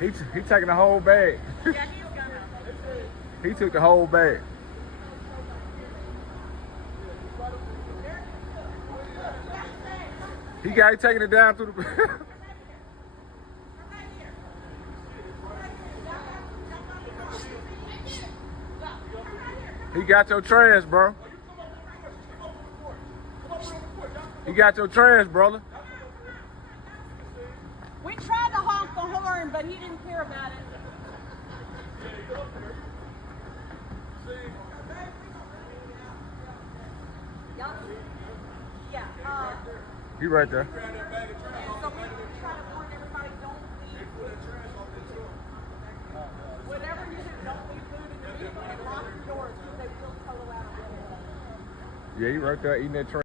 He taking the whole bag. Yeah, he's gonna. He took the whole bag. He taking it down through the. He got your trash, bro. He got your trash, brother. We tried to honk the horn, but he didn't care about it. Yeah. He right there. So we try to warn everybody, don't leave whatever you do, don't leave food in the vehicle and lock the doors because they will total out. Yeah, he right there eating that trash.